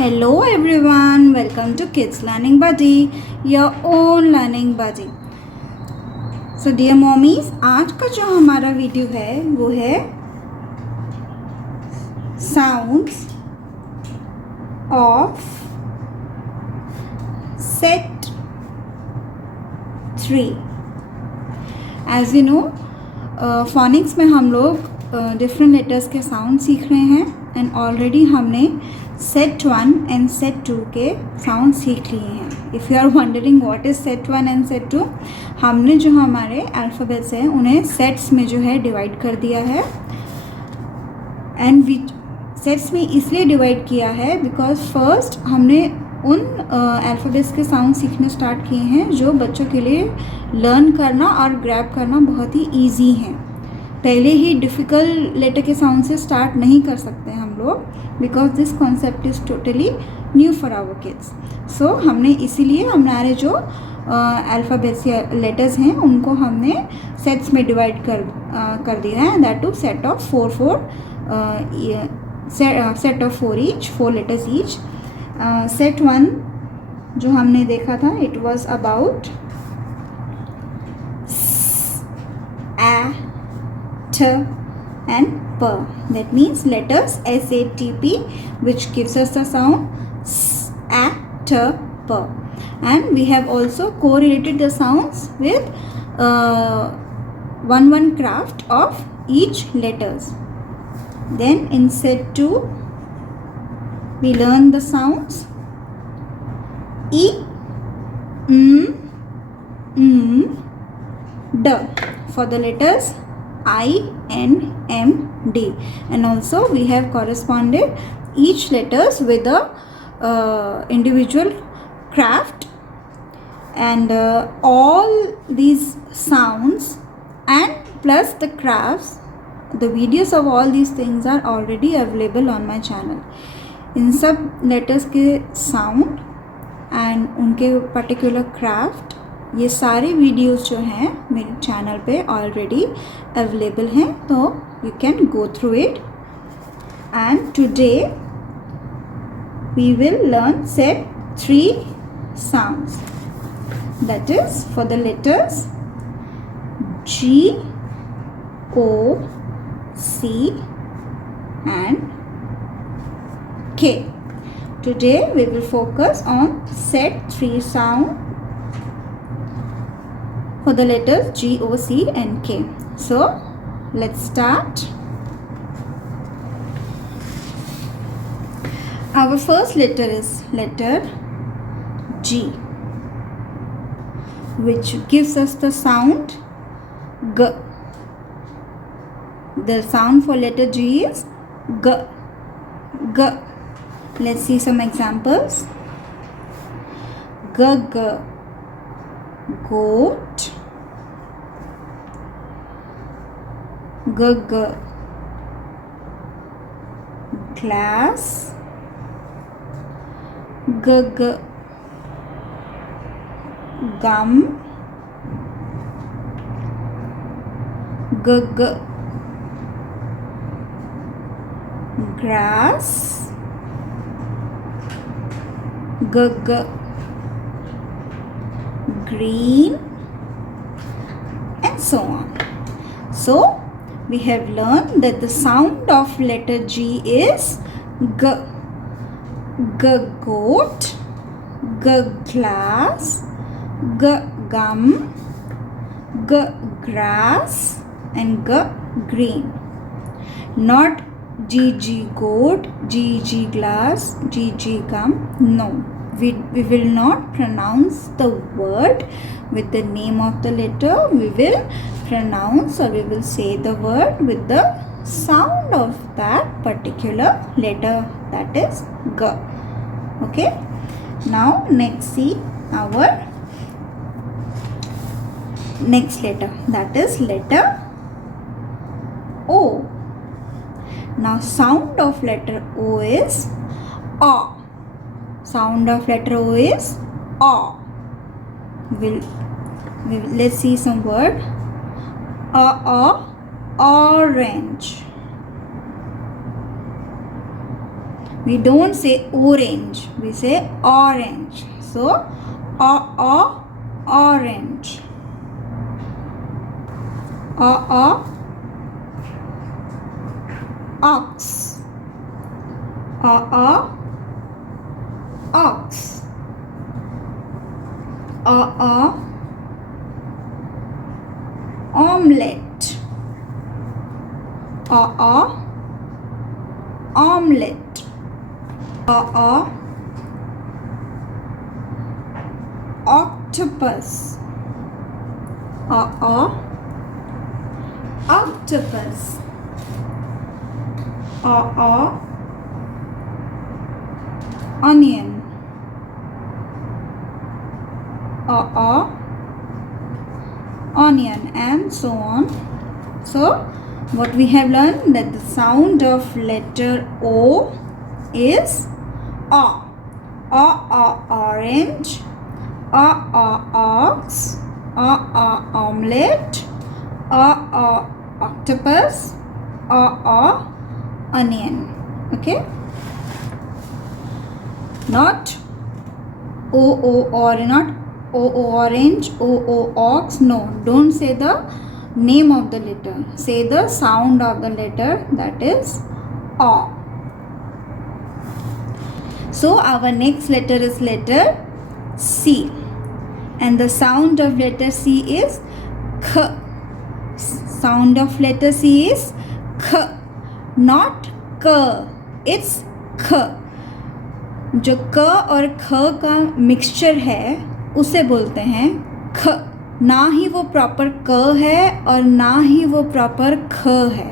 Hello everyone, welcome to Kids Learning Buddy, your own learning buddy. So dear mommies, आज का जो हमारा video है वो है sounds of set 3. As you know, phonics में हम लोग डिफरेंट लेटर्स के साउंड सीख रहे हैं एंड ऑलरेडी हमने सेट 1 एंड सेट 2 के साउंड सीख लिए हैं. If you are wondering what is set 1 and set 2, हमने जो हमारे अल्फ़ाबेट्स हैं उन्हें सेट्स में जो है डिवाइड कर दिया है. एंड सेट्स में इसलिए डिवाइड किया है बिकॉज फर्स्ट हमने उन अल्फ़ाबेट्स के साउंड सीखने स्टार्ट किए हैं जो बच्चों के लिए लर्न करना और ग्रैब करना बहुत ही ईजी हैं. पहले ही डिफ़िकल्ट लेटर के साउंड से स्टार्ट नहीं कर सकते हम लोग because this concept is totally new for our kids. So हमने इसीलिए हमारे जो अल्फ़ाबेट्स या लेटर्स हैं उनको हमने सेट्स में डिवाइड कर दिया है. That two set of set of 4 each, 4 letters each. Set 1 जो हमने देखा था it was about T and P. That means letters SATP, which gives us the sound S, A, T, P. And we have also correlated the sounds with one craft of each letters. Then in set 2, we learn the sounds E, D for the letters I, N, M, D, and also we have corresponded each letters with a individual craft, and all these sounds and plus the crafts, the videos of all these things are already available on my channel. इन सब letters के sound and उनके particular craft, ये सारे videos जो हैं मेरे channel पे already available हैं, तो you can go through it. And today we will learn set 3 sounds. That is for the letters G, O, C and K. Today we will focus on set 3 sound for the letters G, O, C and K. So let's start. Our first letter is letter G, which gives us the sound G. The sound for letter G is G. G. Let's see some examples. G, G. Goat. G, G. Glass. G, G. Gum. G, G. Grass. G, G. Green, and so on. So we have learned that the sound of letter G is G. G, goat. G, glass. G, gum. G, grass, and G, green. Not G, G, goat, G, G, glass, G, G, gum. No. We will not pronounce the word with the name of the letter. We will pronounce or we will say the word with the sound of that particular letter, that is G. Okay. Now next see our next letter, that is letter O. Now sound of letter O is A. Sound of letter O is A. Let's see some word. Orange. We don't say orange, we say orange. So orange. Ox. Ox. Omelette. Omelette. Octopus. Octopus. Onion. Onion, and so on. So what we have learned, that the sound of letter O is O. Orange. Ox. Omelette. Octopus. Onion. Okay, not or not orange, ox. No, don't say the name of the letter, say the sound of the letter, that is O. So our next letter is letter C, and the sound of letter C is K. Sound of letter C is K, not K, it's K. जो क और ख का mixture है उसे बोलते हैं ख. ना ही वो प्रॉपर क है और ना ही वो प्रॉपर ख है.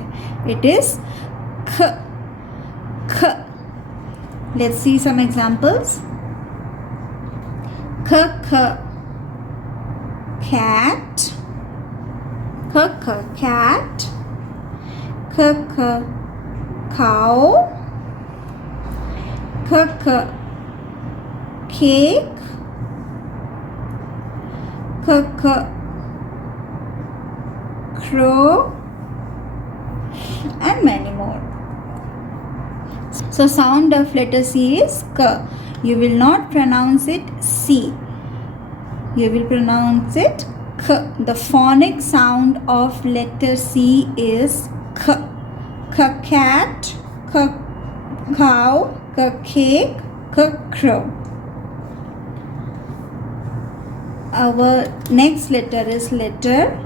इट इज ख. ख. Let's see some examples. ख ख cat. ख ख cat. ख ख cow. ख ख cake. ख ख crow, and many more. So sound of letter C is K. You will not pronounce it C. You will pronounce it K. The phonic sound of letter C is K. K cat, K cow, K cake, K crow. Our next letter is letter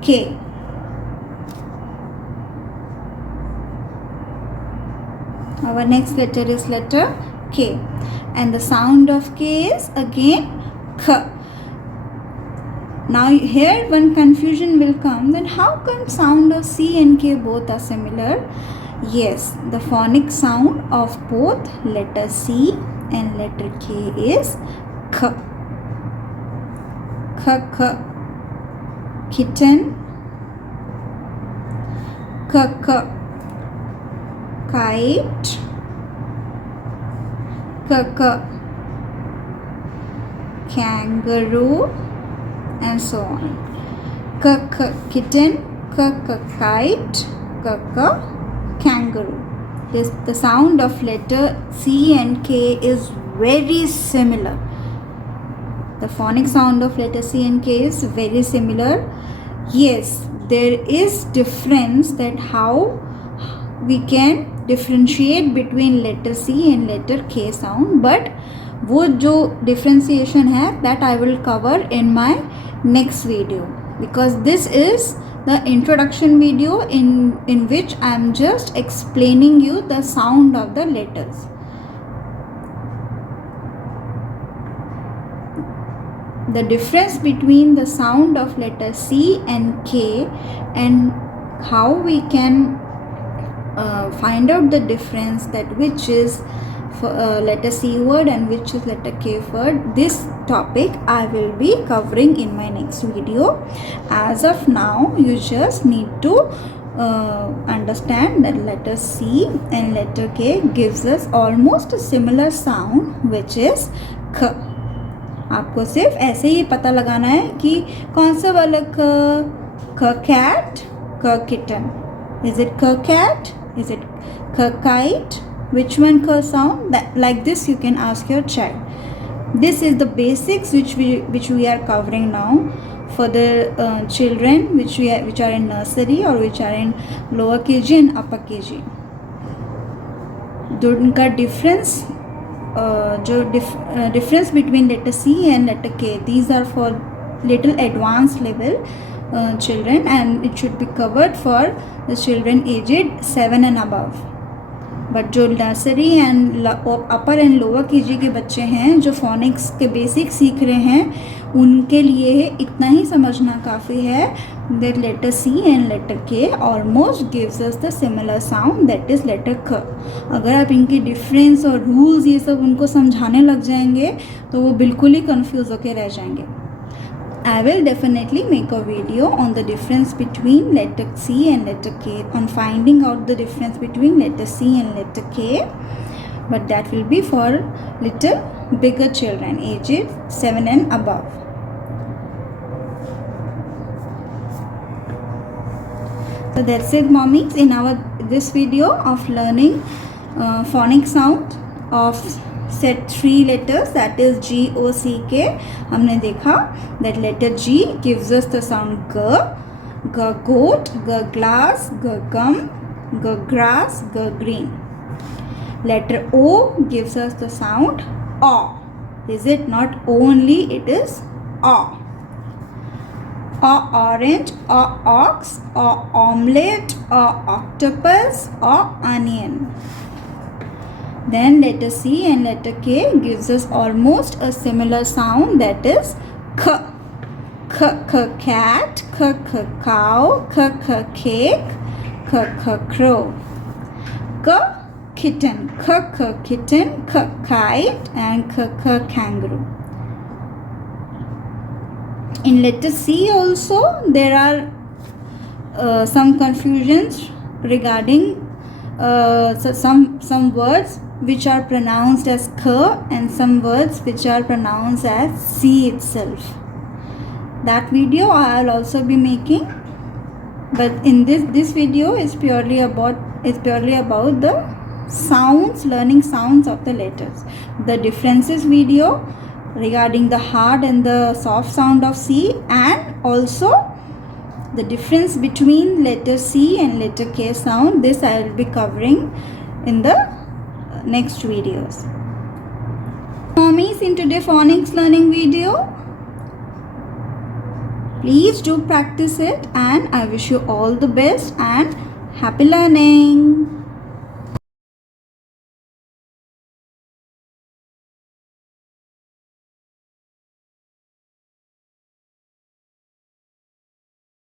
K. Our next letter is letter K, and the sound of K is again K. Now here one confusion will come, then how come sound of C and K both are similar? Yes, the phonic sound of both letter C and letter K is K. K k kitten. K k kite. K k kangaroo, and so on. K k kitten, K k kite, K k kangaroo. This, the sound of letter C and K is very similar. The phonic sound of letter C and K is very similar. Yes, there is difference that how we can differentiate between letter C and letter K sound, but वो जो differentiation है that I will cover in my next video, because this is the introduction video in which I am just explaining you the sound of the letters. The difference between the sound of letter C and K, and how we can find out the difference, that which is letter C word and which is letter K word. This topic I will be covering in my next video. As of now, you just need to understand that letter C and letter K gives us almost a similar sound, which is K. आपको सिर्फ ऐसे ही पता लगाना है कि कौन सा वाला क कैट, क किटन. इज इट क कैट, इज इट क kite, which one k sound? That, like this you can ask your child. This is the basics which we are covering now for the children which are in nursery or which are in lower kg and upper kg. जो उनका difference difference between letter C and letter K, these are for little advanced level children, and it should be covered for the children aged 7 and above. But जो nursery and upper and lower KG के बच्चे हैं जो phoenix के basic सीख रहे हैं, उनके लिए इतना ही समझना काफ़ी है that letter C and letter K almost gives us the similar sound, that is letter K. अगर आप इनके डिफरेंस और रूल्स ये सब उनको समझाने लग जाएंगे तो वो बिल्कुल ही कंफ्यूज होके रह जाएंगे. I will definitely make a video on the difference between letter C and letter K, on finding out the difference between letter C and letter K, but that will be for little bigger children aged 7 and above. So that's it, mommies, in this video of learning phonic sound of set 3 letters, that is G O C K. हमने देखा that letter G gives us the sound G, G goat, G glass, G gum, G grass, G green. Letter O gives us the sound O. Is it not only? It is O. O orange, O ox, O omelette, O octopus, O onion. Then letter C and letter K gives us almost a similar sound, that is K. K, K cat, K, K cow, K, K cake, K, K crow. K kitten, K, K kitten, K kite, and K, K kangaroo. In letter C also there are some confusions regarding some words which are pronounced as K and some words which are pronounced as C itself. That video I will also be making, but in this video is purely about the sounds, learning sounds of the letters. The differences video regarding the hard and the soft sound of C, and also the difference between letter C and letter K sound, this I will be covering in the next videos. Mommies, in today's phonics learning video, please do practice it, and I wish you all the best and happy learning.